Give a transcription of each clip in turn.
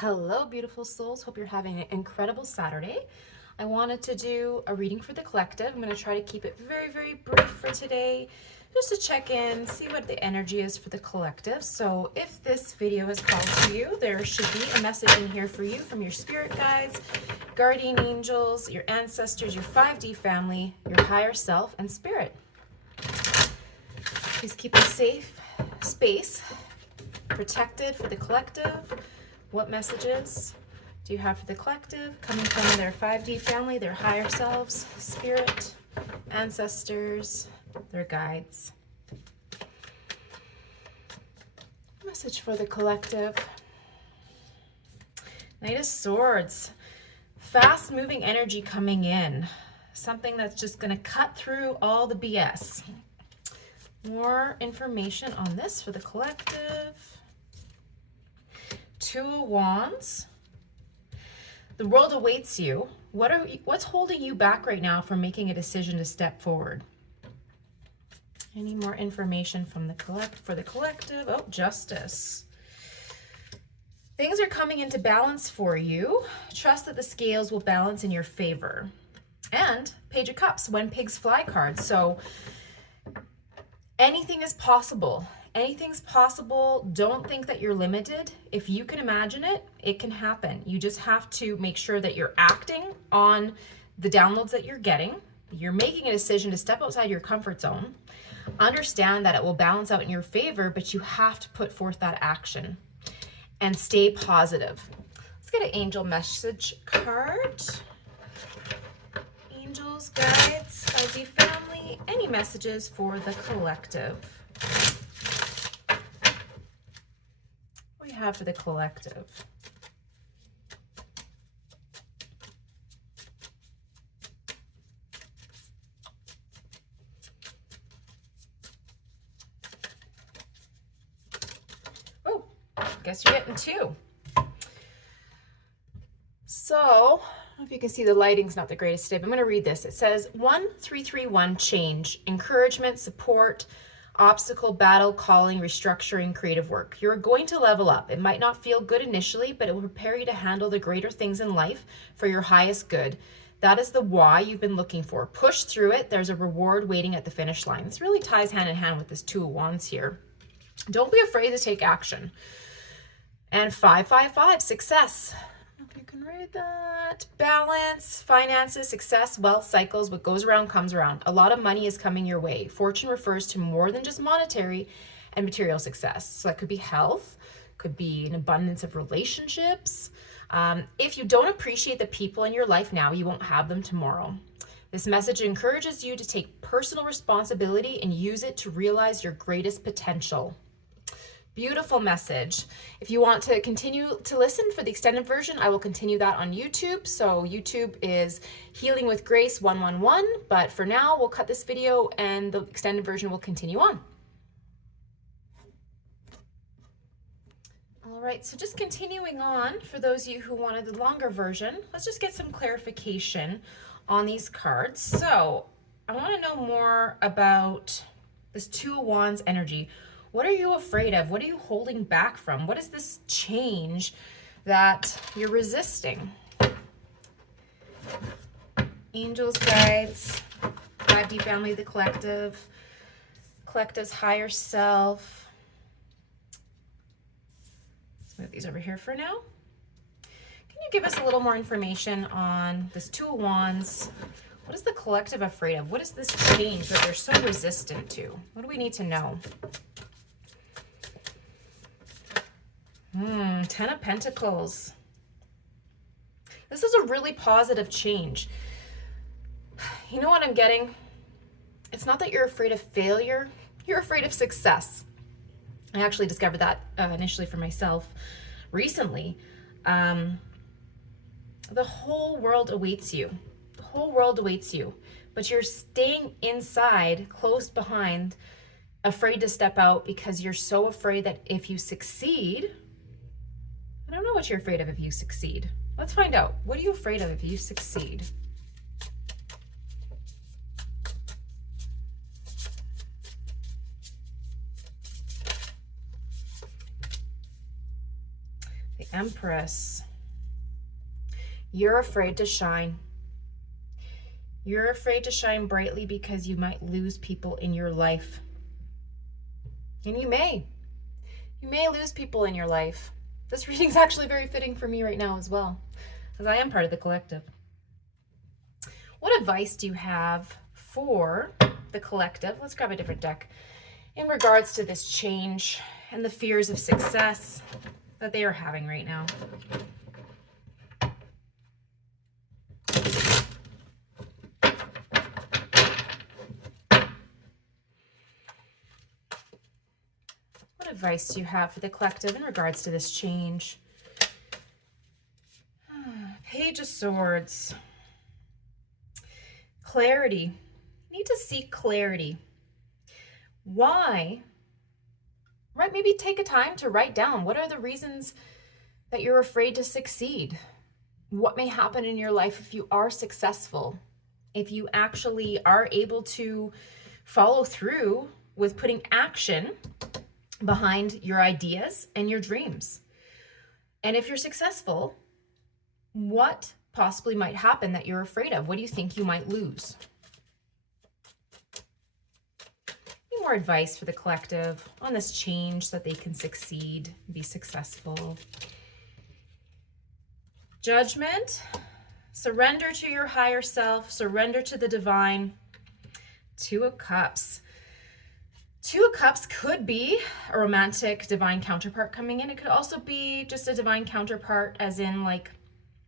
Hello, beautiful souls. Hope you're having an incredible Saturday. I wanted to do a reading for the collective. I'm going to try to keep it very, very brief for today, just to check in, see what the energy is for the collective. So if this video has called to you, there should be a message in here for you from your spirit guides, guardian angels, your ancestors, your 5D family, your higher self, and spirit. Please keep a safe space protected for the collective. What messages do you have for the collective coming from their 5D family, their higher selves, spirit, ancestors, their guides? Message for the collective. Knight of Swords. Fast moving energy coming in. Something that's just going to cut through all the BS. More information on this for the collective. Two of Wands. The world awaits you. What's holding you back right now from making a decision to step forward? Any more information from the collective? Oh, Justice. Things are coming into balance for you. Trust that the scales will balance in your favor. And Page of Cups, When Pigs Fly card. So anything is possible. Anything's possible. Don't think that you're limited. If you can imagine it, it can happen. You just have to make sure that you're acting on the downloads that you're getting. You're making a decision to step outside your comfort zone. Understand that it will balance out in your favor, but you have to put forth that action and stay positive. Let's get an angel message card. Angels, guides, 5D family, any messages for the collective? What do we have for the collective? Oh, guess you're getting two. So, I don't know if you can see the lighting's not the greatest today, but I'm going to read this. It says 1331 change, encouragement, support, obstacle, battle, calling, restructuring, creative work. You're going to level up. It might not feel good initially, but it will prepare you to handle the greater things in life for your highest good. That is the why you've been looking for. Push through it. There's a reward waiting at the finish line. This really ties hand in hand with this Two of Wands here. Don't be afraid to take action. And 555, success. If you can read that. Balance, finances, success, wealth cycles. What goes around comes around. A lot of money is coming your way. Fortune refers to more than just monetary and material success. So that could be health, could be an abundance of relationships. If you don't appreciate the people in your life now, you won't have them tomorrow. This message encourages you to take personal responsibility and use it to realize your greatest potential. Beautiful message. If you want to continue to listen for the extended version, I will continue that on YouTube. So YouTube is Healing with Grace 111, but for now we'll cut this video and the extended version will continue on. All right, so just continuing on, for those of you who wanted the longer version, let's just get some clarification on these cards. So I want to know more about this Two of Wands energy. What are you afraid of? What are you holding back from? What is this change that you're resisting? Angels, guides, 5D family, the collective, collective's higher self. Let's move these over here for now. Can you give us a little more information on this Two of Wands? What is the collective afraid of? What is this change that they're so resistant to? What do we need to know? Ten of Pentacles. This is a really positive change. You know what I'm getting? It's not that you're afraid of failure. You're afraid of success. I actually discovered that initially for myself recently. The whole world awaits you. The whole world awaits you. But you're staying inside, closed behind, afraid to step out because you're so afraid that if you succeed... I don't know what you're afraid of if you succeed. Let's find out. What are you afraid of if you succeed? Empress. You're afraid to shine. You're afraid to shine brightly because you might lose people in your life. And you may. You may lose people in your life. This reading's actually very fitting for me right now as well, because I am part of the collective. What advice do you have for the collective? Let's grab a different deck. In regards to this change and the fears of success that they are having right now. What advice do you have for the collective in regards to this change? Page of Swords. Clarity. You need to seek clarity. Why? Right, maybe take a time to write down what are the reasons that you're afraid to succeed. What may happen in your life if you are successful, if you actually are able to follow through with putting action behind your ideas and your dreams. And if you're successful, what possibly might happen that you're afraid of? What do you think you might lose? Any more advice for the collective on this change so that they can succeed, be successful? Judgment. Surrender to your higher self. Surrender to the divine. Two of Cups. Two of Cups could be a romantic divine counterpart coming in. It could also be just a divine counterpart as in like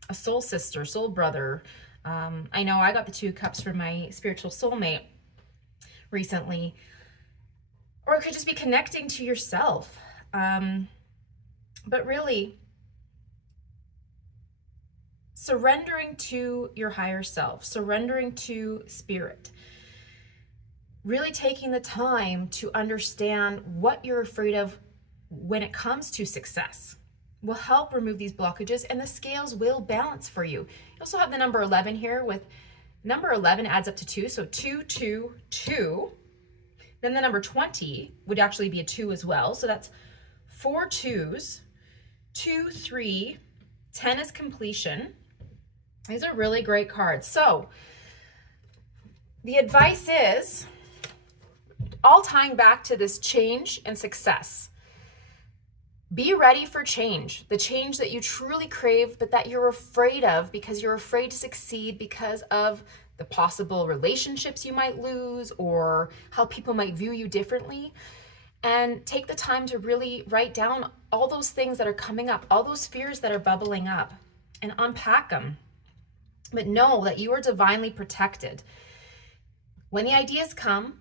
a soul sister, soul brother. I know I got the Two of Cups from my spiritual soulmate recently. Or it could just be connecting to yourself. But really, surrendering to your higher self, surrendering to spirit. Really taking the time to understand what you're afraid of when it comes to success will help remove these blockages, and the scales will balance for you. You also have the number 11 here. With number 11 adds up to 2, so 2, 2, 2. Then the number 20 would actually be a 2 as well, so that's 4 2s, 2, 3, 10 is completion. These are really great cards. So the advice is all tying back to this change and success. Be ready for change, the change that you truly crave, but that you're afraid of because you're afraid to succeed because of the possible relationships you might lose or how people might view you differently. And take the time to really write down all those things that are coming up, all those fears that are bubbling up, and unpack them. But know that you are divinely protected. When the ideas come,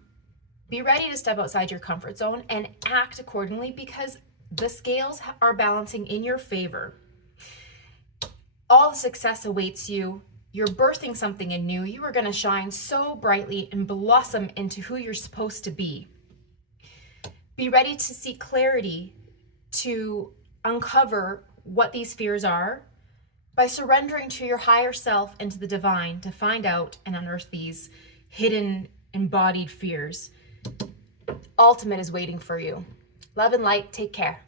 be ready to step outside your comfort zone and act accordingly, because the scales are balancing in your favor. All the success awaits you. You're birthing something anew. You are going to shine so brightly and blossom into who you're supposed to be. Be ready to seek clarity, to uncover what these fears are by surrendering to your higher self and to the divine to find out and unearth these hidden embodied fears. Ultimate is waiting for you. Love and light. Take care.